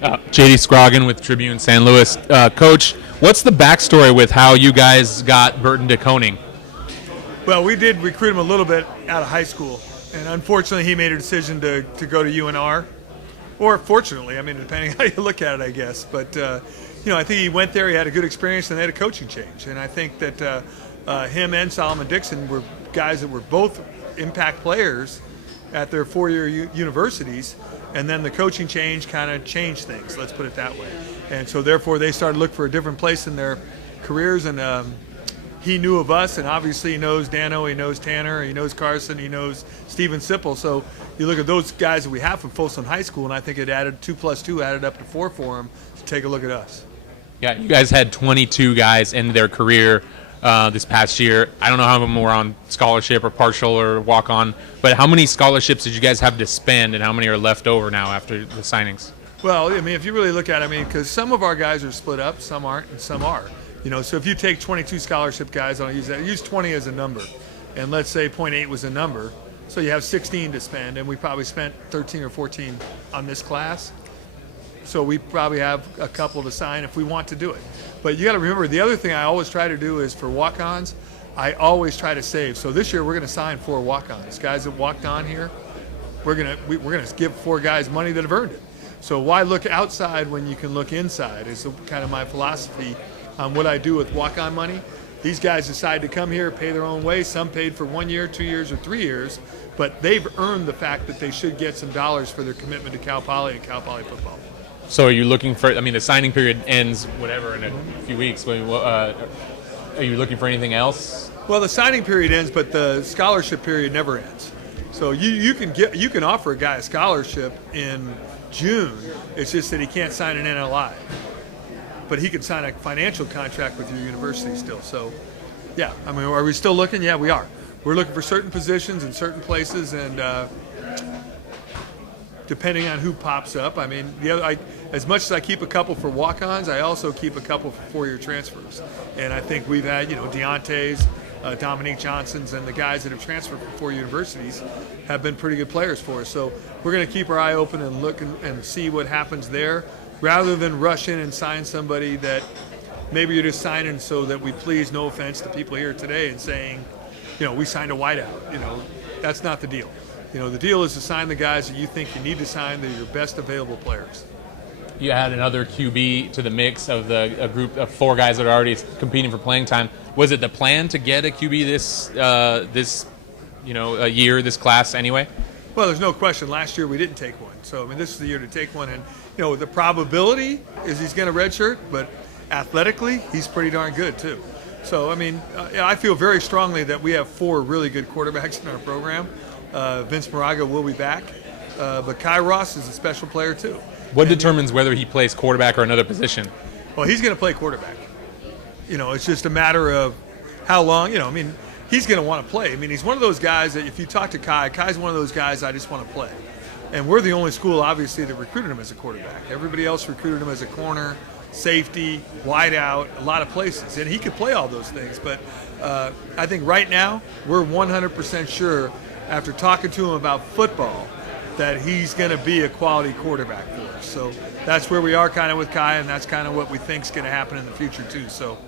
JD Scroggin with Tribune San Luis. Coach, what's the backstory with how you guys got Burton to Koning? Well, we did recruit him a little bit out of high school, and unfortunately he made a decision to go to UNR. Or fortunately, I mean, depending how you look at it, I guess. But, I think he went there, he had a good experience, and they had a coaching change. And I think that him and Solomon Dixon were guys that were both impact players at their four-year universities, and then the coaching change kind of changed things, let's put it that way. And so therefore they started to look for a different place in their careers, and he knew of us, and obviously he knows Dano, he knows Tanner, he knows Carson, he knows Steven Sipple. So you look at those guys that we have from Folsom High School, and I think it added 2 + 2 added up to 4 for him to take a look at us. Yeah, you guys had 22 guys in their career this past year. I don't know how many were on scholarship or partial or walk-on, but how many scholarships did you guys have to spend, and how many are left over now after the signings? Well, I mean, if you really look at it, because some of our guys are split up, some aren't, and some are. So if you take 22 scholarship guys, I'll use that. Use 20 as a number, and let's say 0.8 was a number, so you have 16 to spend, and we probably spent 13 or 14 on this class. So we probably have a couple to sign if we want to do it. But you got to remember, the other thing I always try to do is for walk-ons, I always try to save. So this year we're going to sign 4 walk-ons, guys that walked on here. We're going to give 4 guys money that have earned it. So why look outside when you can look inside is kind of my philosophy on what I do with walk-on money. These guys decide to come here, pay their own way. Some paid for 1 year, 2 years, or 3 years, but they've earned the fact that they should get some dollars for their commitment to Cal Poly and Cal Poly football. So are you looking for, the signing period ends whatever in a few weeks. Are you looking for anything else? Well, the signing period ends, but the scholarship period never ends. So you can offer a guy a scholarship in June. It's just that he can't sign an NLI. But he can sign a financial contract with your university still. So, yeah, are we still looking? Yeah, we are. We're looking for certain positions in certain places, and depending on who pops up. As much as I keep a couple for walk-ons, I also keep a couple for 4-year transfers. And I think we've had, Deontay's, Dominique Johnson's, and the guys that have transferred from 4 universities have been pretty good players for us. So we're going to keep our eye open and look and see what happens there, rather than rush in and sign somebody that maybe you're just signing so that we please, no offense to people here today, and saying, we signed a wideout. That's not the deal. The deal is to sign the guys that you think you need to sign. They're your best available players. You add another QB to the mix of a group of 4 guys that are already competing for playing time. Was it the plan to get a QB a year, this class anyway? Well, there's no question. Last year we didn't take one. So, this is the year to take one. And, the probability is he's going to redshirt, but athletically, he's pretty darn good too. So, I feel very strongly that we have 4 really good quarterbacks in our program. Vince Moraga will be back, but Kai Ross is a special player too. What determines whether he plays quarterback or another position? Well, he's going to play quarterback. It's just a matter of how long. He's going to want to play. He's one of those guys that if you talk to Kai's one of those guys I just want to play. And we're the only school, obviously, that recruited him as a quarterback. Everybody else recruited him as a corner, safety, wide out, a lot of places. And he could play all those things. But I think right now we're 100% sure, after talking to him about football, that he's going to be a quality quarterback for us. So that's where we are kind of with Kai, and that's kind of what we think is going to happen in the future too. So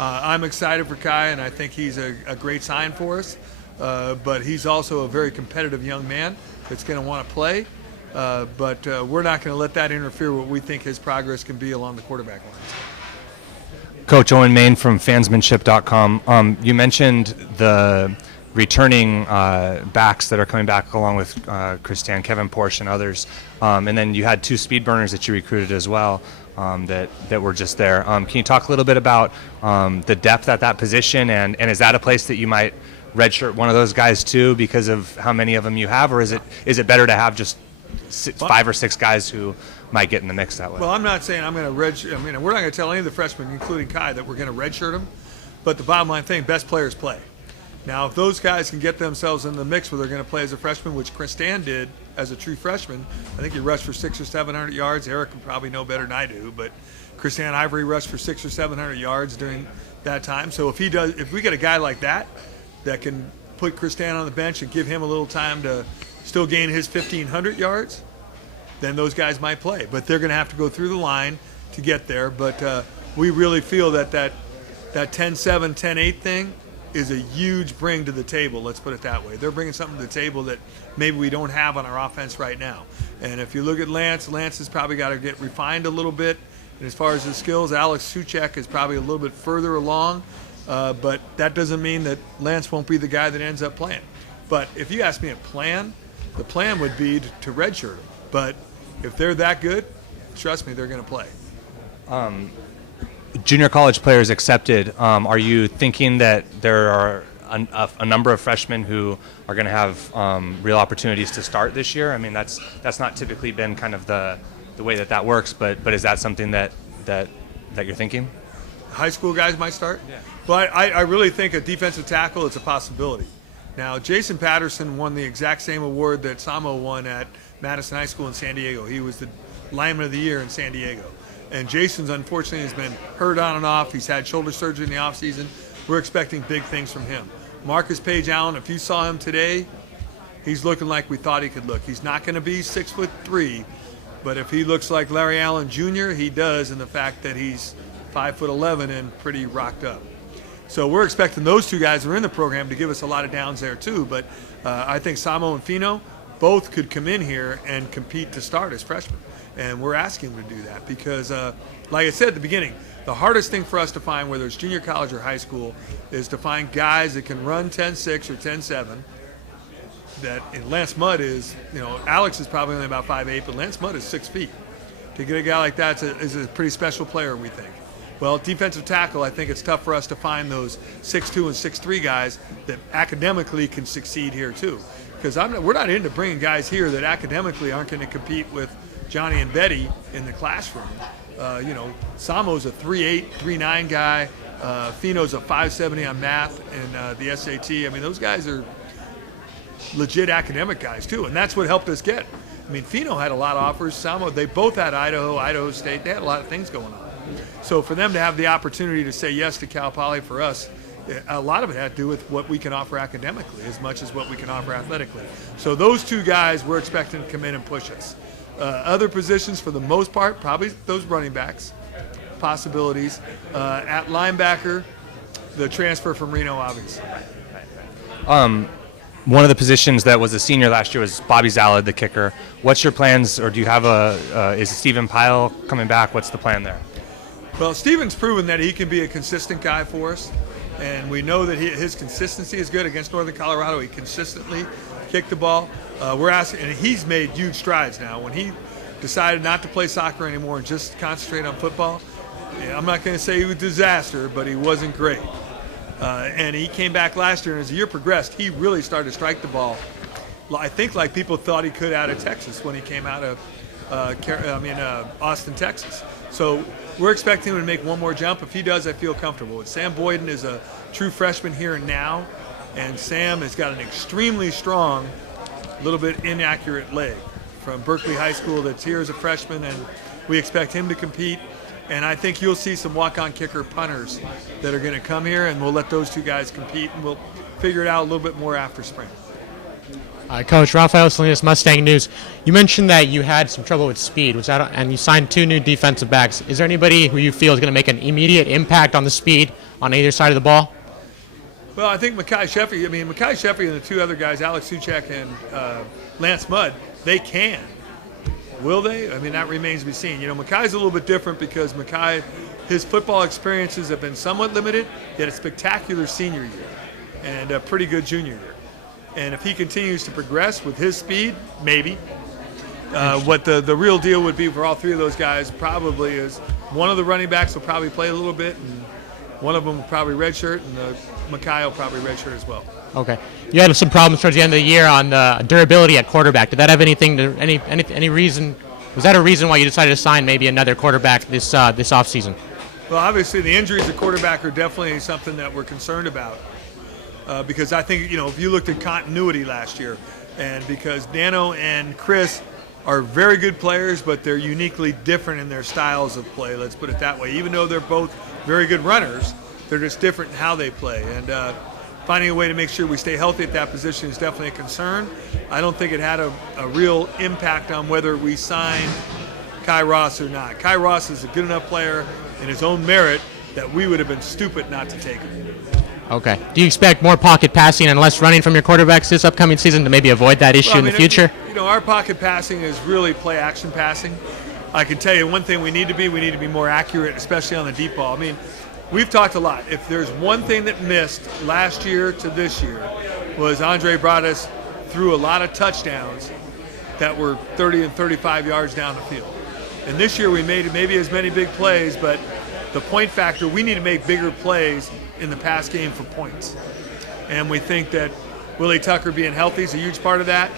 I'm excited for Kai, and I think he's a great sign for us. But he's also a very competitive young man that's going to want to play. But we're not going to let that interfere with what we think his progress can be along the quarterback lines. Coach Owen Main from fansmanship.com. You mentioned the returning backs that are coming back along with Christian, Kevin Porsche, and others. And then you had 2 speed burners that you recruited as well that were just there. Can you talk a little bit about the depth at that position, and is that a place that you might redshirt one of those guys too because of how many of them you have, or is it better to have just 5 or 6 guys who might get in the mix that way? Well, I'm not saying I'm going to redshirt. We're not going to tell any of the freshmen, including Kai, that we're going to redshirt them. But the bottom line thing, best players play. Now, if those guys can get themselves in the mix where they're going to play as a freshman, which Christian did as a true freshman, I think he rushed for 600 or 700 yards. Eric would probably know better than I do, but Christian Ivory rushed for 600 or 700 yards during that time. So if we get a guy like that can put Christian on the bench and give him a little time to still gain his 1,500 yards, then those guys might play. But they're going to have to go through the line to get there. But we really feel that 10-7, 10-8 thing is a huge bring to the table. Let's put it that way. They're bringing something to the table that maybe we don't have on our offense right now. And if you look at Lance has probably got to get refined a little bit. And as far as his skills, Alex Suchek is probably a little bit further along. But that doesn't mean that Lance won't be the guy that ends up playing. But if you ask me a plan, the plan would be to redshirt him. But if they're that good, trust me, they're going to play. Junior college players accepted. Are you thinking that there are a number of freshmen who are going to have real opportunities to start this year? I mean, that's not typically been kind of the way that works. But is that something that you're thinking? High school guys might start. Yeah. But I really think a defensive tackle is a possibility. Now, Jason Patterson won the exact same award that Samo won at Madison High School in San Diego. He was the lineman of the year in San Diego. And Jason's, unfortunately, has been hurt on and off. He's had shoulder surgery in the offseason. We're expecting big things from him. Marcus Page-Allen, if you saw him today, he's looking like we thought he could look. He's not going to be 6'3", but if he looks like Larry Allen Jr., he does in the fact that he's 5'11" and pretty rocked up. So we're expecting those two guys who are in the program to give us a lot of downs there too. But I think Samo and Fino both could come in here and compete to start as freshmen. And we're asking them to do that because, like I said at the beginning, the hardest thing for us to find, whether it's junior college or high school, is to find guys that can run 10-6 or 10-7. That and Lance Mudd is, Alex is probably only about 5'8", but Lance Mudd is 6 feet. To get a guy like that is a pretty special player, we think. Well, defensive tackle, I think it's tough for us to find those 6'2" and 6'3" guys that academically can succeed here too. Because we're not into bringing guys here that academically aren't going to compete with Johnny and Betty in the classroom. Samo's a 3'8", 3'9" guy. Fino's a 5'70" on math and the SAT. I mean, those guys are legit academic guys too, and that's what helped us get. I mean, Fino had a lot of offers. Samo, they both had Idaho State. They had a lot of things going on. So for them to have the opportunity to say yes to Cal Poly for us, a lot of it had to do with what we can offer academically as much as what we can offer athletically. So those two guys we're expecting to come in and push us. Other positions, for the most part, probably those running backs, possibilities. At linebacker, the transfer from Reno, obviously. One of the positions that was a senior last year was Bobby Zalad, the kicker. What's your plans, or do you have is Stephen Pyle coming back? What's the plan there? Well, Stephen's proven that he can be a consistent guy for us, and we know that his consistency is good. Against Northern Colorado, he consistently kicked the ball. We're asking, and he's made huge strides now. When he decided not to play soccer anymore and just concentrate on football, I'm not going to say he was a disaster, but he wasn't great. And he came back last year, and as the year progressed, he really started to strike the ball. I think like people thought he could out of Texas when he came out of Austin, Texas. So we're expecting him to make one more jump. If he does, I feel comfortable. Sam Boyden is a true freshman here and now, and Sam has got an extremely strong, little bit inaccurate leg from Berkeley High School that's here as a freshman, and we expect him to compete. And I think you'll see some walk-on kicker punters that are going to come here, and we'll let those two guys compete, and we'll figure it out a little bit more after spring. Coach Rafael Salinas, Mustang News. You mentioned that you had some trouble with speed, and you signed 2 new defensive backs. Is there anybody who you feel is going to make an immediate impact on the speed on either side of the ball? Well, I think Mekhi Sheffy and the 2 other guys, Alex Suchek and Lance Mudd, they can. Will they? I mean, that remains to be seen. Mekhi's a little bit different because Mekhi, his football experiences have been somewhat limited. He had a spectacular senior year and a pretty good junior year. And if he continues to progress with his speed, maybe. What the real deal would be for all 3 of those guys probably is one of the running backs will probably play a little bit, and one of them will probably redshirt, and Mekhi will probably redshirt as well. Okay. You had some problems towards the end of the year on the durability at quarterback. Did that have any reason? Was that a reason why you decided to sign maybe another quarterback this offseason? Well, obviously the injuries at quarterback are definitely something that we're concerned about because I think, if you looked at continuity last year, and because Dano and Chris are very good players, but they're uniquely different in their styles of play, let's put it that way. Even though they're both very good runners, they're just different in how they play. And finding a way to make sure we stay healthy at that position is definitely a concern. I don't think it had a real impact on whether we signed Kai Ross or not. Kai Ross is a good enough player in his own merit that we would have been stupid not to take him. Okay. Do you expect more pocket passing and less running from your quarterbacks this upcoming season to maybe avoid that issue in the future? Our pocket passing is really play action passing. I can tell you one thing we need to be more accurate, especially on the deep ball. I mean, we've talked a lot. If there's one thing that missed last year to this year was Andre Broaddus threw a lot of touchdowns that were 30 and 35 yards down the field. And this year we made maybe as many big plays, but the point factor, we need to make bigger plays in the pass game for points. And we think that Willie Tucker being healthy is a huge part of that.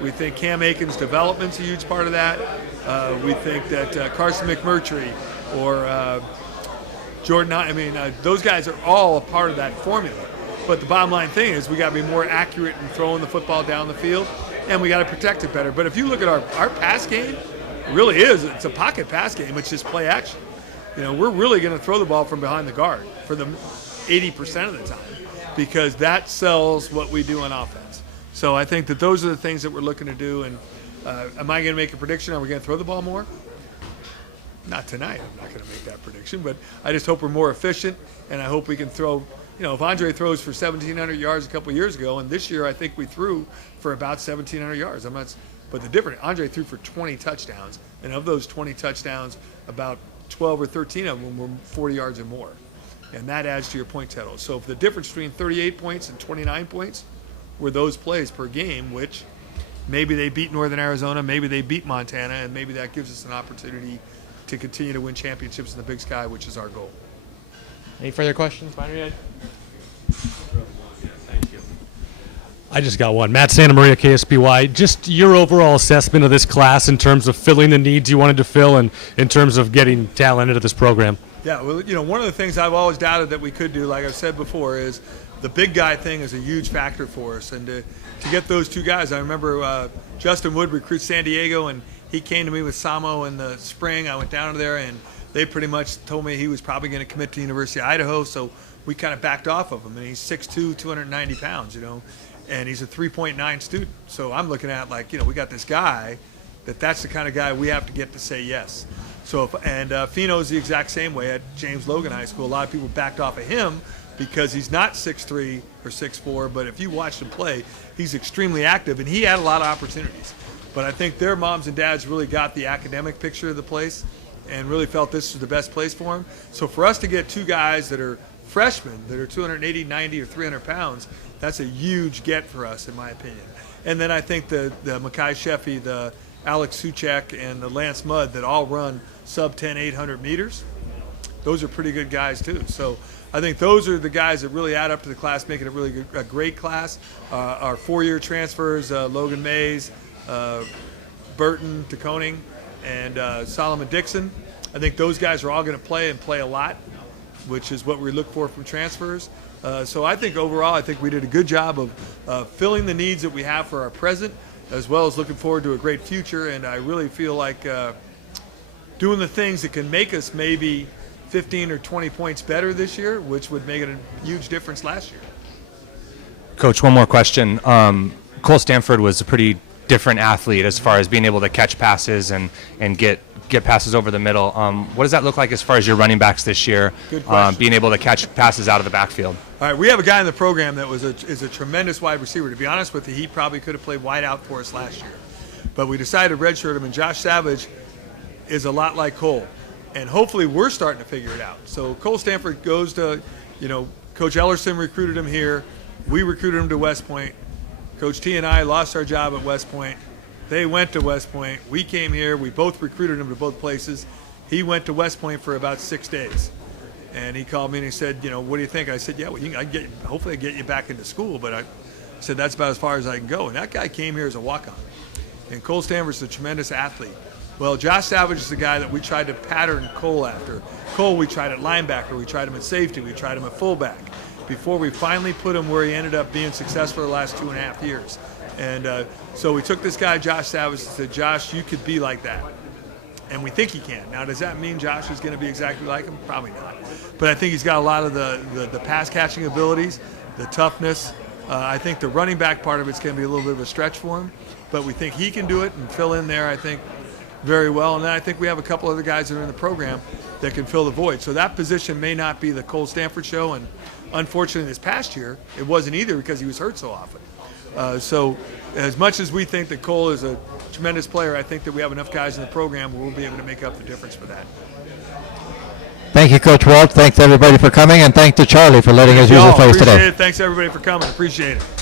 We think Cam Aiken's development's a huge part of that. We think that Carson McMurtry or Jordan, those guys are all a part of that formula. But the bottom line thing is we got to be more accurate in throwing the football down the field, and we got to protect it better. But if you look at our pass game, it really is. It's a pocket pass game. It's just play action. We're really going to throw the ball from behind the guard for the 80% of the time because that sells what we do on offense. So I think that those are the things that we're looking to do. And am I going to make a prediction? Are we going to throw the ball more? Not tonight. I'm not going to make that prediction, but I just hope we're more efficient, and I hope we can throw. If Andre throws for 1,700 yards a couple of years ago, and this year I think we threw for about 1,700 yards. But the difference, Andre threw for 20 touchdowns, and of those 20 touchdowns, about 12 or 13 of them were 40 yards or more, and that adds to your point total. So if the difference between 38 points and 29 points were those plays per game, which maybe they beat Northern Arizona, maybe they beat Montana, and maybe that gives us an opportunity to continue to win championships in the Big Sky, which is our goal. Any further questions? I just got one. Matt Santa Maria, KSBY. Just your overall assessment of this class in terms of filling the needs you wanted to fill and in terms of getting talent into this program. Yeah, well, one of the things I've always doubted that we could do, like I've said before, is the big guy thing is a huge factor for us. And to get those two guys, I remember Justin Wood recruits San Diego, and he came to me with Samo in the spring. I went down there, and they pretty much told me he was probably going to commit to the University of Idaho, so we kind of backed off of him. And he's 6'2", 290 pounds, and he's a 3.9 student. So I'm looking at we got this guy that's the kind of guy we have to get to say yes. So Fino's the exact same way at James Logan High School. A lot of people backed off of him because he's not 6'3" or 6'4", but if you watched him play, he's extremely active, and he had a lot of opportunities. But I think their moms and dads really got the academic picture of the place and really felt this was the best place for him. So for us to get two guys that are freshmen, that are 280, 90, or 300 pounds, that's a huge get for us, in my opinion. And then I think the Makai Sheffy, the Alex Suchek, and the Lance Mudd that all run sub 10, 800 meters, those are pretty good guys too. So I think those are the guys that really add up to the class, making it really a great class. Our four-year transfers, Logan Mays, Burton, DeConing, and Solomon Dixon. I think those guys are all going to play and play a lot, which is what we look for from transfers. So I think overall, I think we did a good job of filling the needs that we have for our present, as well as looking forward to a great future. And I really feel like doing the things that can make us maybe 15 or 20 points better this year, which would make it a huge difference last year. Coach, one more question. Cole Stanford was a pretty different athlete as far as being able to catch passes and get passes over the middle. What does that look like as far as your running backs this year, Good question. being able to catch passes out of the backfield? All right, we have a guy in the program that is a tremendous wide receiver. To be honest with you, he probably could have played wide out for us last year. But we decided to redshirt him, and Josh Savage is a lot like Cole. And hopefully we're starting to figure it out. So Cole Stanford goes to, Coach Ellerson recruited him here. We recruited him to West Point. Coach T and I lost our job at West Point. They went to West Point. We came here. We both recruited him to both places. He went to West Point for about 6 days. And he called me and he said, what do you think? I said, yeah, well, hopefully I get you back into school. But I said, that's about as far as I can go. And that guy came here as a walk-on. And Cole Stanford's a tremendous athlete. Well, Josh Savage is the guy that we tried to pattern Cole after. Cole, we tried at linebacker. We tried him at safety. We tried him at fullback before we finally put him where he ended up being successful the last 2.5 years. And so we took this guy, Josh Savage, and said, Josh, you could be like that. And we think he can. Now, does that mean Josh is going to be exactly like him? Probably not. But I think he's got a lot of the pass-catching abilities. the toughness. I think the running back part of it's going to be a little bit of a stretch for him, but we think he can do it and fill in there, I think, very well. And then I think we have a couple other guys that are in the program that can fill the void. So that position may not be the Cole Stanford show, and unfortunately this past year it wasn't either because he was hurt so often. So as much as we think that Cole is a tremendous player, I think that we have enough guys in the program where we'll be able to make up the difference for that. Thank you, Coach Walsh. Thanks everybody for coming, and thanks to Charlie for letting us use his place Appreciate today. it. Thanks everybody for coming. Appreciate it.